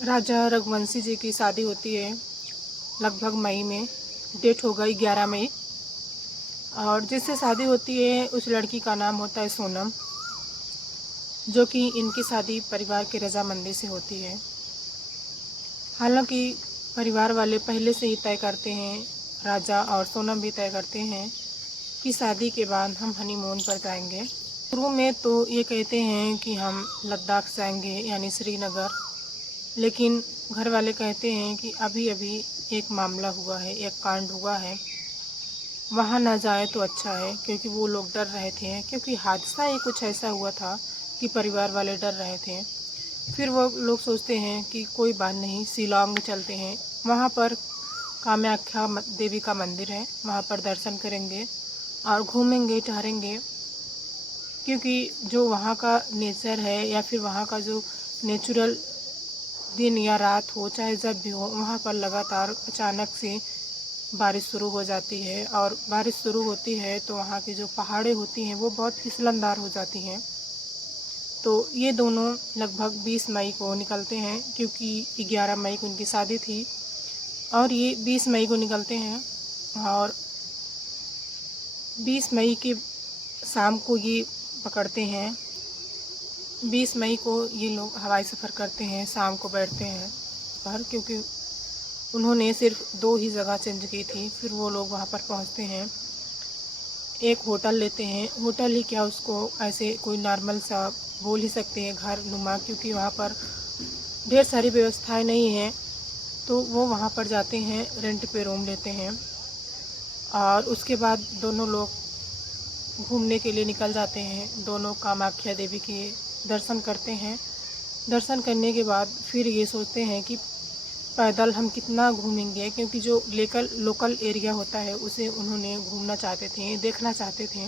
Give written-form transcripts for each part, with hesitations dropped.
राजा रघुवंशी जी की शादी होती है लगभग मई में। डेट हो गई 11 मई। और जिससे शादी होती है उस लड़की का नाम होता है सोनम, जो कि इनकी शादी परिवार की रजामंदी से होती है। हालांकि परिवार वाले पहले से ही तय करते हैं, राजा और सोनम भी तय करते हैं कि शादी के बाद हम हनीमून पर जाएंगे। शुरू में तो ये कहते हैं कि हम लद्दाख जाएंगे यानी श्रीनगर, लेकिन घर वाले कहते हैं कि अभी अभी एक मामला हुआ है, एक कांड हुआ है, वहाँ ना जाए तो अच्छा है। क्योंकि वो लोग डर रहे थे, क्योंकि हादसा ही कुछ ऐसा हुआ था कि परिवार वाले डर रहे थे। फिर वो लोग सोचते हैं कि कोई बात नहीं, शिलांग चलते हैं। वहाँ पर कामाख्या देवी का मंदिर है, वहाँ पर दर्शन करेंगे और घूमेंगे टहरेंगे। क्योंकि जो वहाँ का नेचर है या फिर वहाँ का जो नेचुरल दिन या रात हो, चाहे जब भी हो, वहाँ पर लगातार अचानक से बारिश शुरू हो जाती है। और बारिश शुरू होती है तो वहाँ की जो पहाड़ें होती हैं वो बहुत फिसलनदार हो जाती हैं। तो ये दोनों लगभग 20 मई को निकलते हैं, क्योंकि 11 मई को उनकी शादी थी और ये 20 मई को निकलते हैं। और 20 मई के शाम को ये पकड़ते हैं। 20 मई को ये लोग हवाई सफ़र करते हैं, शाम को बैठते हैं पर, क्योंकि उन्होंने सिर्फ 2 ही जगह चेंज की थी। फिर वो लोग वहाँ पर पहुँचते हैं, एक होटल लेते हैं। होटल ही क्या, उसको ऐसे कोई नॉर्मल सा बोल ही सकते हैं, घर नुमा, क्योंकि वहाँ पर ढेर सारी व्यवस्थाएं नहीं हैं। तो वो वहाँ पर जाते हैं, रेंट पे रूम लेते हैं और उसके बाद दोनों लोग घूमने के लिए निकल जाते हैं। दोनों कामाख्या देवी के दर्शन करते हैं। दर्शन करने के बाद फिर ये सोचते हैं कि पैदल हम कितना घूमेंगे, क्योंकि जो लोकल एरिया होता है उसे उन्होंने घूमना चाहते थे, देखना चाहते थे।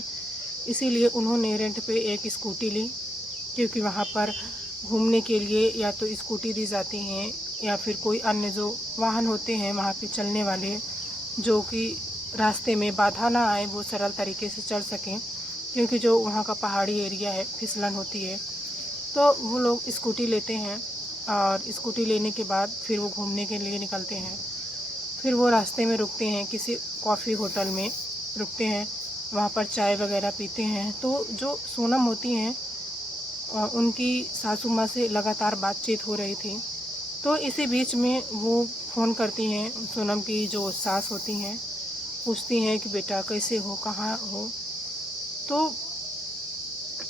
इसीलिए उन्होंने रेंट पे एक स्कूटी ली, क्योंकि वहाँ पर घूमने के लिए या तो स्कूटी दी जाती हैं या फिर कोई अन्य जो वाहन होते हैं वहाँ पे चलने वाले, जो कि रास्ते में बाधा ना आए, वो सरल तरीके से चल सकें। क्योंकि जो वहाँ का पहाड़ी एरिया है, फिसलन होती है। तो वो लोग स्कूटी लेते हैं और स्कूटी लेने के बाद फिर वो घूमने के लिए निकलते हैं। फिर वो रास्ते में रुकते हैं, किसी कॉफ़ी होटल में रुकते हैं, वहाँ पर चाय वगैरह पीते हैं। तो जो सोनम होती हैं उनकी सासू माँ से लगातार बातचीत हो रही थी। तो इसी बीच में वो फ़ोन करती हैं, सोनम की जो सास होती हैं, पूछती हैं कि बेटा कैसे हो, कहाँ हो। तो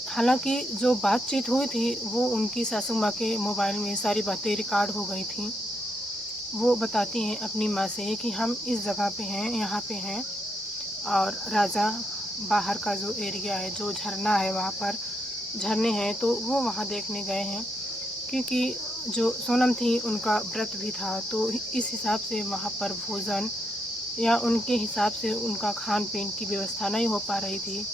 हालांकि जो बातचीत हुई थी वो उनकी सासू माँ के मोबाइल में सारी बातें रिकॉर्ड हो गई थी। वो बताती हैं अपनी माँ से कि हम इस जगह पे हैं, यहाँ पे हैं, और राजा बाहर का जो एरिया है, जो झरना है, वहाँ पर झरने हैं, तो वो वहाँ देखने गए हैं। क्योंकि जो सोनम थी उनका व्रत भी था, तो इस हिसाब से वहाँ पर भोजन या उनके हिसाब से उनका खान पीन की व्यवस्था नहीं हो पा रही थी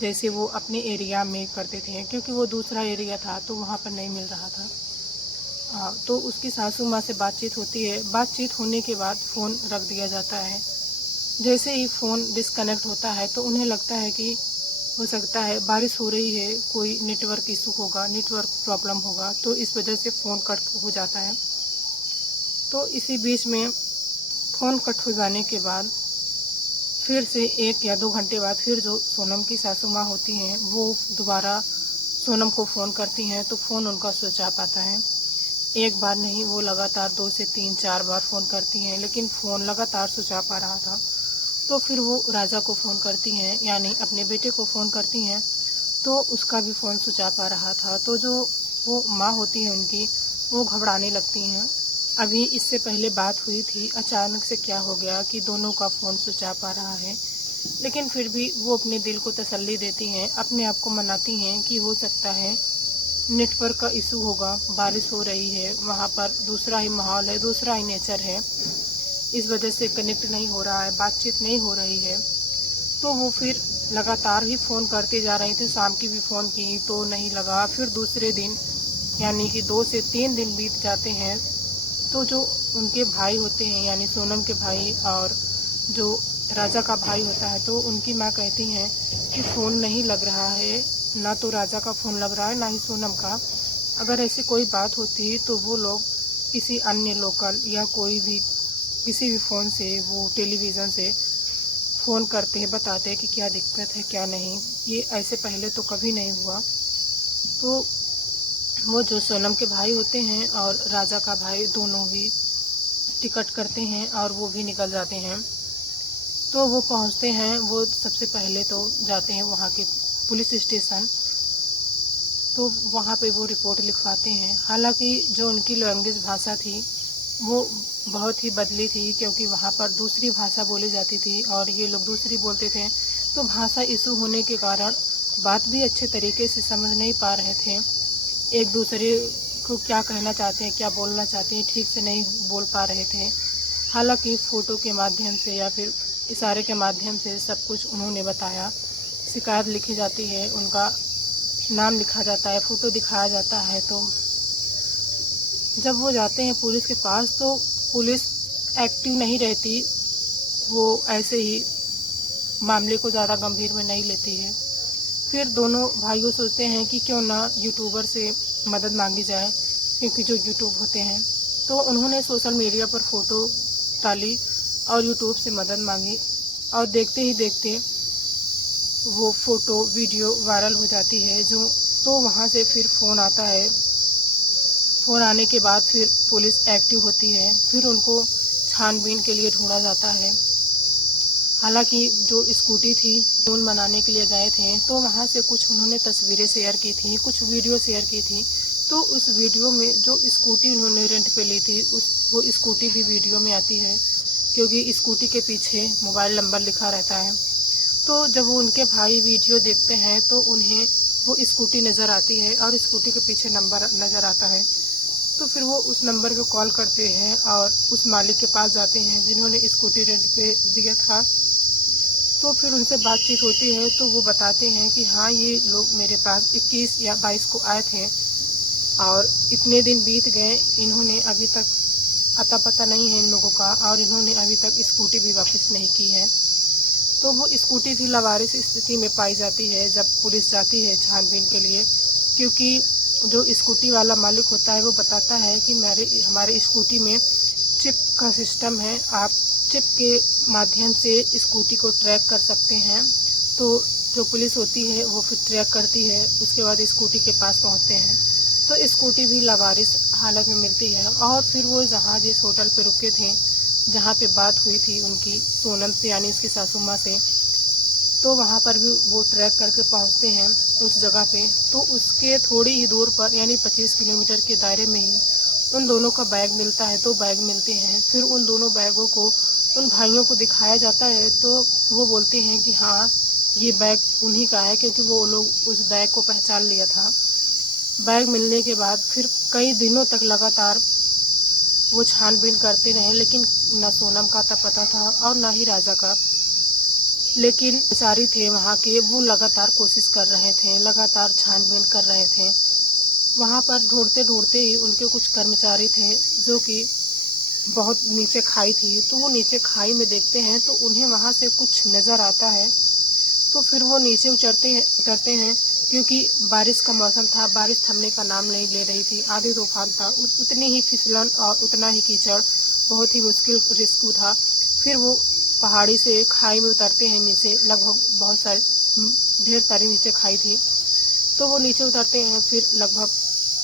जैसे वो अपने एरिया में करते थे, क्योंकि वो दूसरा एरिया था तो वहाँ पर नहीं मिल रहा था। तो उसकी सासू माँ से बातचीत होती है। बातचीत होने के बाद फ़ोन रख दिया जाता है। जैसे ही फ़ोन डिस्कनेक्ट होता है तो उन्हें लगता है कि हो सकता है बारिश हो रही है, कोई नेटवर्क इशू होगा, नेटवर्क प्रॉब्लम होगा, तो इस वजह से फ़ोन कट हो जाता है। तो इसी बीच में फ़ोन कट हो जाने के बाद फिर से 1 या 2 घंटे बाद फिर जो सोनम की सासू माँ होती हैं वो दोबारा सोनम को फ़ोन करती हैं, तो फ़ोन उनका स्विच ऑफ आता है। एक बार नहीं, वो लगातार 2 से 3-4 बार फ़ोन करती हैं, लेकिन फ़ोन लगातार स्विच ऑफ आ रहा था। तो फिर वो राजा को फ़ोन करती हैं, यानी अपने बेटे को फ़ोन करती हैं, तो उसका भी फ़ोन स्विच ऑफ आ रहा था। तो जो वो माँ होती हैं उनकी, वो घबराने लगती हैं। अभी इससे पहले बात हुई थी, अचानक से क्या हो गया कि दोनों का फ़ोन स्विच ऑफ आ रहा है। लेकिन फिर भी वो अपने दिल को तसल्ली देती हैं, अपने आप को मनाती हैं कि हो सकता है नेटवर्क का इशू होगा, बारिश हो रही है, वहाँ पर दूसरा ही माहौल है, दूसरा ही नेचर है, इस वजह से कनेक्ट नहीं हो रहा है, बातचीत नहीं हो रही है। तो वो फिर लगातार ही फ़ोन करते जा रहे थे। शाम की भी फ़ोन की तो नहीं लगा। फिर दूसरे दिन यानी कि 2 से 3 दिन बीत जाते हैं। तो जो उनके भाई होते हैं, यानी सोनम के भाई और जो राजा का भाई होता है, तो उनकी माँ कहती हैं कि फ़ोन नहीं लग रहा है, ना तो राजा का फ़ोन लग रहा है ना ही सोनम का। अगर ऐसी कोई बात होती तो वो लोग किसी अन्य लोकल या कोई भी किसी भी फ़ोन से, वो टेलीविज़न से फ़ोन करते हैं, बताते हैं कि क्या दिक्कत है क्या नहीं। ये ऐसे पहले तो कभी नहीं हुआ। तो वो जो सोनम के भाई होते हैं और राजा का भाई दोनों ही टिकट करते हैं और वो भी निकल जाते हैं। तो वो पहुंचते हैं, वो सबसे पहले तो जाते हैं वहाँ के पुलिस स्टेशन। तो वहाँ पे वो रिपोर्ट लिखवाते हैं। हालांकि जो उनकी लैंग्वेज भाषा थी वो बहुत ही बदली थी, क्योंकि वहाँ पर दूसरी भाषा बोली जाती थी और ये लोग दूसरी बोलते थे। तो भाषा इशू होने के कारण बात भी अच्छे तरीके से समझ नहीं पा रहे थे। एक दूसरे को क्या कहना चाहते हैं, क्या बोलना चाहते हैं, ठीक से नहीं बोल पा रहे थे। हालांकि फ़ोटो के माध्यम से या फिर इशारे के माध्यम से सब कुछ उन्होंने बताया। शिकायत लिखी जाती है, उनका नाम लिखा जाता है, फ़ोटो दिखाया जाता है। तो जब वो जाते हैं पुलिस के पास तो पुलिस एक्टिव नहीं रहती, वो ऐसे ही मामले को ज़्यादा गंभीर में नहीं लेती है। फिर दोनों भाइयों सोचते हैं कि क्यों ना यूट्यूबर से मदद मांगी जाए, क्योंकि जो यूट्यूब होते हैं। तो उन्होंने सोशल मीडिया पर फ़ोटो डाली और यूट्यूब से मदद मांगी और देखते ही देखते वो फ़ोटो वीडियो वायरल हो जाती है। तो वहाँ से फिर फ़ोन आता है। फ़ोन आने के बाद फिर पुलिस एक्टिव होती है। फिर उनको छानबीन के लिए ढूंढा जाता है। हालांकि जो स्कूटी थी, फ़ोन बनाने के लिए गए थे, तो वहाँ से कुछ उन्होंने तस्वीरें शेयर की थी, कुछ वीडियो शेयर की थी। तो उस वीडियो में जो स्कूटी उन्होंने रेंट पे ली थी वो स्कूटी भी वीडियो में आती है, क्योंकि स्कूटी के पीछे मोबाइल नंबर लिखा रहता है। तो जब वो उनके भाई वीडियो देखते हैं तो उन्हें वो स्कूटी नज़र आती है और स्कूटी के पीछे नंबर नज़र आता है। तो फिर वो उस नंबर पे कॉल करते हैं और उस मालिक के पास जाते हैं जिन्होंने स्कूटी रेंट पे दिया था। तो फिर उनसे बातचीत होती है तो वो बताते हैं कि हाँ, ये लोग मेरे पास 21 या 22 को आए थे और इतने दिन बीत गए, इन्होंने अभी तक अता पता नहीं है इन लोगों का और इन्होंने अभी तक स्कूटी भी वापस नहीं की है। तो वो स्कूटी भी लावारिस स्थिति में पाई जाती है जब पुलिस जाती है छानबीन के लिए, क्योंकि जो स्कूटी वाला मालिक होता है वो बताता है कि हमारे स्कूटी में चिप का सिस्टम है, आप चिप के माध्यम से स्कूटी को ट्रैक कर सकते हैं। तो जो पुलिस होती है वो फिर ट्रैक करती है, उसके बाद स्कूटी के पास पहुंचते हैं तो स्कूटी भी लावारिस हालत में मिलती है। और फिर वो जहाँ जिस होटल पे रुके थे, जहाँ पे बात हुई थी उनकी सोनम से यानी उसकी सासू माँ से, तो वहाँ पर भी वो ट्रैक करके पहुँचते हैं उस जगह पे। तो उसके थोड़ी ही दूर पर यानी 25 किलोमीटर के दायरे में ही उन दोनों का बैग मिलता है। तो बैग मिलते हैं, फिर उन दोनों बैगों को उन भाइयों को दिखाया जाता है। तो वो बोलते हैं कि हाँ, ये बैग उन्हीं का है, क्योंकि वो लोग उस बैग को पहचान लिया था। बैग मिलने के बाद फिर कई दिनों तक लगातार वो छानबीन करते रहे, लेकिन न सोनम का पता था और ना ही राजा का। लेकिन सारी थे वहाँ के, वो लगातार कोशिश कर रहे थे, लगातार छानबीन कर रहे थे। वहाँ पर ढूंढते ढूंढते ही उनके कुछ कर्मचारी थे जो कि बहुत नीचे खाई थी, तो वो नीचे खाई में देखते हैं तो उन्हें वहाँ से कुछ नज़र आता है। तो फिर वो नीचे उतरते हैं, क्योंकि बारिश का मौसम था, बारिश थमने का नाम नहीं ले रही थी, आधी तूफान था, उतनी ही फिसलन और उतना ही कीचड़, बहुत ही मुश्किल रिस्क था। फिर वो पहाड़ी से खाई में उतरते हैं नीचे, लगभग बहुत सारे ढेर सारी नीचे खाई थी। तो वो नीचे उतरते हैं, फिर लगभग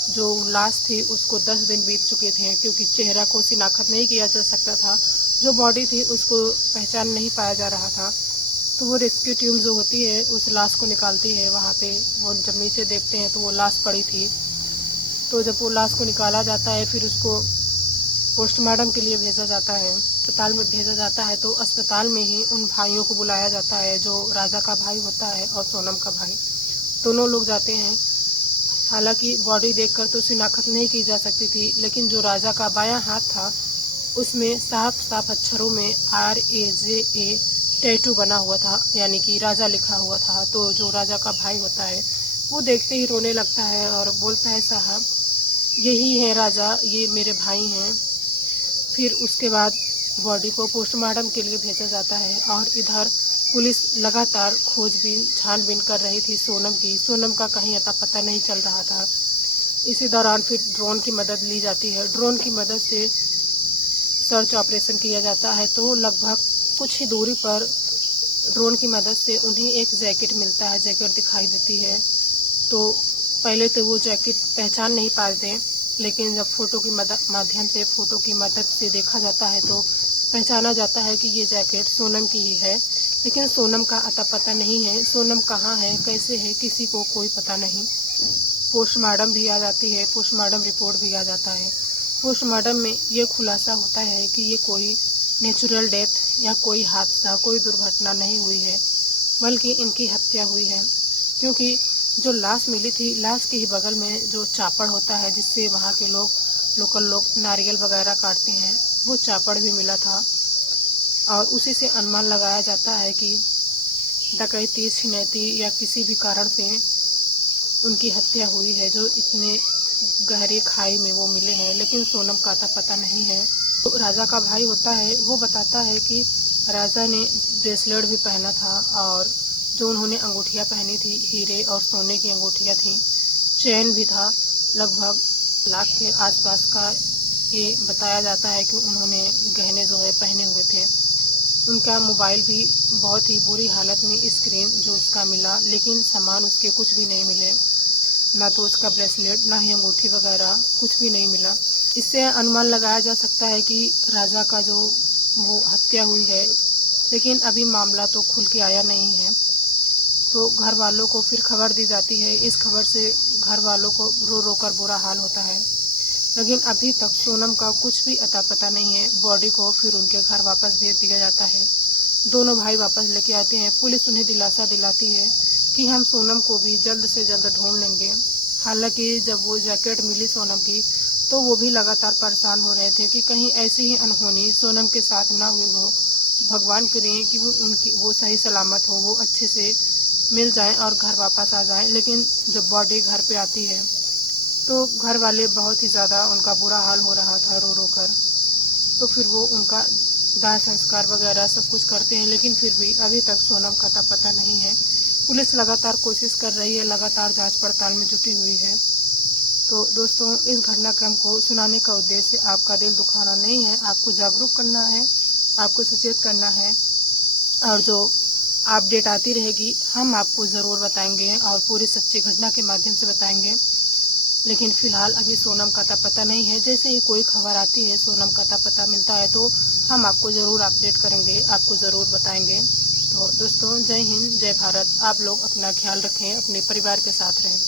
जो लाश थी उसको 10 दिन बीत चुके थे, क्योंकि चेहरा को शिनाख्त नहीं किया जा सकता था, जो बॉडी थी उसको पहचान नहीं पाया जा रहा था। तो वो रेस्क्यू टीम जो होती है उस लाश को निकालती है। वहाँ पे वो जब नीचे देखते हैं तो वो लाश पड़ी थी। तो जब वो लाश को निकाला जाता है फिर उसको पोस्टमार्टम के लिए भेजा जाता है, अस्पताल में भेजा जाता है। तो अस्पताल में ही उन भाइयों को बुलाया जाता है, जो राजा का भाई होता है और सोनम का भाई, दोनों लोग जाते हैं। हालांकि बॉडी देखकर तो शिनाख्त नहीं की जा सकती थी, लेकिन जो राजा का बायां हाथ था उसमें साफ साफ अक्षरों में RAJA टैटू बना हुआ था, यानी कि राजा लिखा हुआ था। तो जो राजा का भाई होता है वो देखते ही रोने लगता है और बोलता है, साहब यही है राजा, ये मेरे भाई हैं। फिर उसके बाद बॉडी को पोस्टमार्टम के लिए भेजा जाता है और इधर पुलिस लगातार खोजबीन छानबीन कर रही थी सोनम की। सोनम का कहीं अता पता नहीं चल रहा था। इसी दौरान फिर ड्रोन की मदद ली जाती है। ड्रोन की मदद से सर्च ऑपरेशन किया जाता है। तो लगभग कुछ ही दूरी पर ड्रोन की मदद से उन्हें एक जैकेट मिलता है, जैकेट दिखाई देती है। तो पहले तो वो जैकेट पहचान नहीं पाते, लेकिन जब फ़ोटो की माध्यम से फ़ोटो की मदद से देखा जाता है तो पहचाना जाता है कि ये जैकेट सोनम की ही है। लेकिन सोनम का अता पता नहीं है। सोनम कहाँ है, कैसे है, किसी को कोई पता नहीं। पोस्टमार्टम भी आ जाती है, पोस्टमार्टम रिपोर्ट भी आ जाता है। पोस्टमार्टम में ये खुलासा होता है कि ये कोई नेचुरल डेथ या कोई हादसा, कोई दुर्घटना नहीं हुई है, बल्कि इनकी हत्या हुई है। क्योंकि जो लाश मिली थी, लाश के ही बगल में जो चापड़ होता है जिससे वहाँ के लोकल लोग नारियल वगैरह काटते हैं, वो चापड़ भी मिला था। और उसी से अनुमान लगाया जाता है कि डकैती, छिनैती या किसी भी कारण से उनकी हत्या हुई है, जो इतने गहरे खाई में वो मिले हैं। लेकिन सोनम का अता पता नहीं है। तो राजा का भाई होता है, वो बताता है कि राजा ने ब्रेसलेट भी पहना था और जो उन्होंने अंगूठियाँ पहनी थी, हीरे और सोने की अंगूठियाँ थीं, चैन भी था, लगभग लाख के आसपास का ये बताया जाता है कि उन्होंने गहने जो है पहने हुए थे। उनका मोबाइल भी बहुत ही बुरी हालत में स्क्रीन जो उसका मिला, लेकिन सामान उसके कुछ भी नहीं मिले, ना तो उसका ब्रेसलेट, ना ही अंगूठी वगैरह कुछ भी नहीं मिला। इससे अनुमान लगाया जा सकता है कि राजा का जो वो हत्या हुई है, लेकिन अभी मामला तो खुल के आया नहीं है। तो घर वालों को फिर खबर दी जाती है। इस खबर से घर वालों को रो रो कर बुरा हाल होता है। लेकिन अभी तक सोनम का कुछ भी अता पता नहीं है। बॉडी को फिर उनके घर वापस भेज दिया जाता है। दोनों भाई वापस लेके आते हैं। पुलिस उन्हें दिलासा दिलाती है कि हम सोनम को भी जल्द से जल्द ढूंढ लेंगे। हालांकि जब वो जैकेट मिली सोनम की, तो वो भी लगातार परेशान हो रहे थे कि कहीं ऐसी ही अनहोनी सोनम के साथ ना हुई हो। भगवान करे कि वो सही सलामत हो, वो अच्छे से मिल जाएं और घर वापस आ जाएं। लेकिन जब बॉडी घर पे आती है तो घर वाले बहुत ही ज़्यादा, उनका बुरा हाल हो रहा था रो रो कर। तो फिर वो उनका दाह संस्कार वगैरह सब कुछ करते हैं। लेकिन फिर भी अभी तक सोनम का पता नहीं है। पुलिस लगातार कोशिश कर रही है, लगातार जांच पड़ताल में जुटी हुई है। तो दोस्तों, इस घटनाक्रम को सुनाने का उद्देश्य आपका दिल दुखाना नहीं है, आपको जागरूक करना है, आपको सचेत करना है। और जो अपडेट आती रहेगी हम आपको ज़रूर बताएंगे और पूरी सच्ची घटना के माध्यम से बताएंगे। लेकिन फ़िलहाल अभी सोनम का पता नहीं है। जैसे ही कोई खबर आती है, सोनम का पता मिलता है, तो हम आपको ज़रूर अपडेट करेंगे, आपको ज़रूर बताएंगे। तो दोस्तों, जय हिंद, जय भारत। आप लोग अपना ख्याल रखें, अपने परिवार के साथ रहें।